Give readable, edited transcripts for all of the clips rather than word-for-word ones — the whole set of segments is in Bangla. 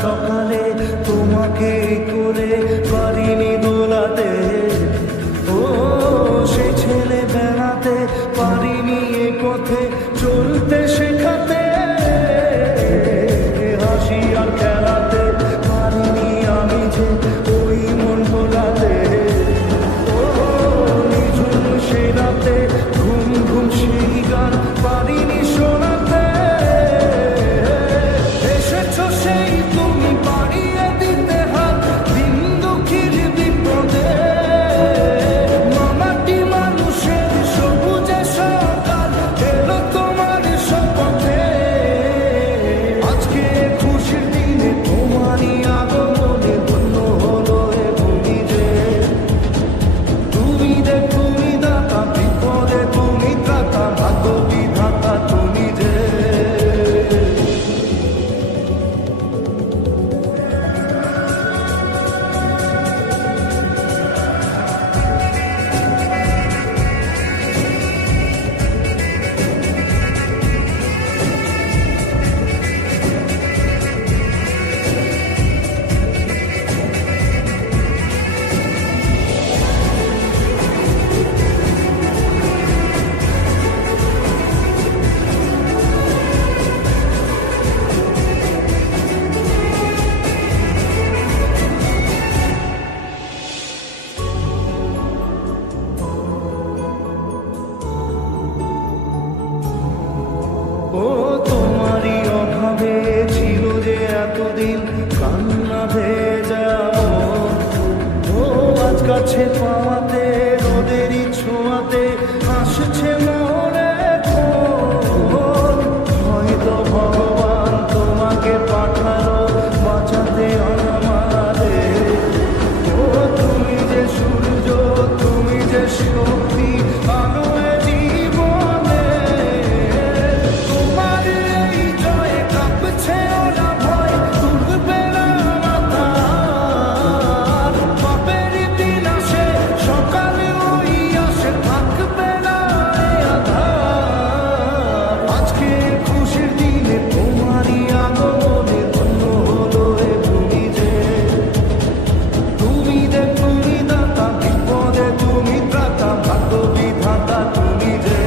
সকালে তোমাকে করে পারিনি দোলাতে, ও সে ছেলে বেড়াতে পারিনি এ পথে চলতে শেখাতে, হাসি আর খেলাতে পারিনি আমি যে ওই মন ভোলাতে, ও নিঝুম সে রাতে ঘুম ঘুম সেই গান পারিনি শোনাতে, এসেছো সেই তুমি পাড়িয়ে দিতে হাত দিন দুঃখীর বিপদে, মামাটি মানুষের সবুজে সকাল এলো তোমার শপথে, আজকে খুশির দিনে তোমারই আগমনে ধন্য হলো এ ভূমি যে, তুমি দাতা বিপদে তুমি ত্রাতা ভাগ্য বিধাতা তুমি যে। ও তোমারই অভাবে ছিল যে এতদিন কান্না ভেজা মন, ও আজ কাছে পাওয়াতে রোদেরই ছোঁয়াতে আসছে মনে ক্ষোভ, হয়তো ভগবান তোমাকে পাঠালো বাঁচাতে আমাদের, ও তুমি যে সূর্য তুমি যে শক্তি আলো এ জীবনে, তোমার এই জয়ে কাঁপছে ওরা ভয় তুলবে না মাথা, পাপের দিন আসে সকালে ওই আসে থাকবে না এ আঁধার, আজকে খুশির দিনে তোমারই আগমনে ধন্য হলো এ ভূমি যে, তুমি দাতা বিপদে তুমি ত্রাতা ভাগ্য বিধাতা তুমি যে।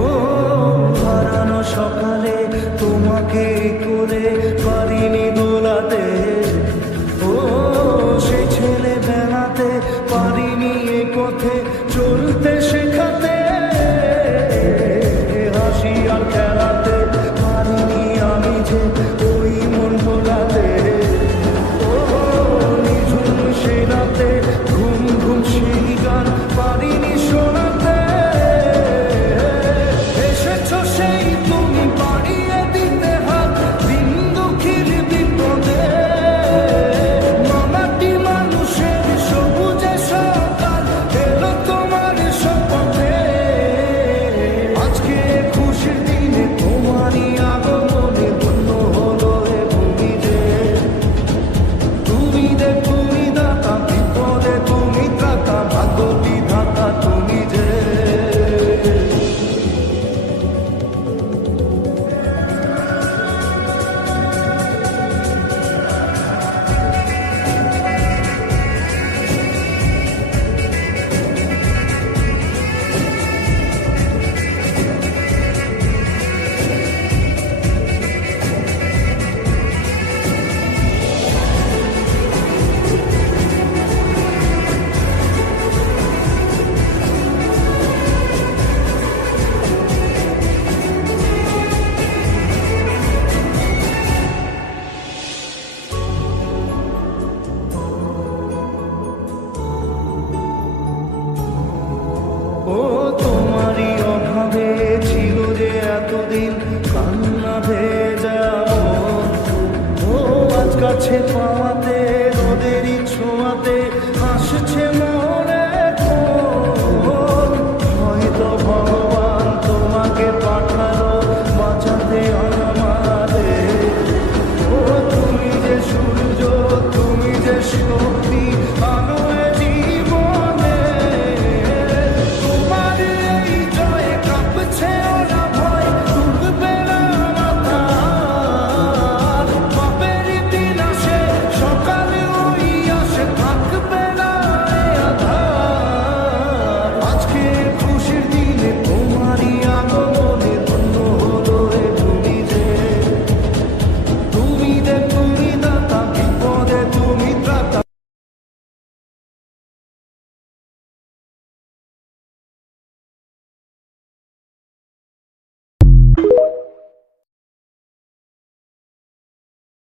ও হারানো সকালে তোমাকে করে পারিনি দোলাতে, ও সে ছেলে বেড়াতে পারিনি এ পথে চলতে শেখাতে, হাসি আর খেলাতে পারিনি আমি যে ওই মন ভোলাতে, ও নিঝুম সে রাতে ঘুম ঘুম সেই গান পারিনি শোনাতে, এসেছো সেই তুমি পাড়িয়ে দিতে হাত দিন দুঃখীর বিপদে, মামাটি মানুষের সবুজে সকাল এলো তোমার শপথে, আজকে খুশির দিনে তোমারই আগমনে ধন্য হলো এ ভূমি যে, তুমি দাতা বিপদে তুমি ত্রাতা ভাগ্য বিধাতা তুমি যে। ও তোমারই অভাবে ছিল যে এতদিন কান্না ভেজা মন, ও আজ কাছে পাওয়াতে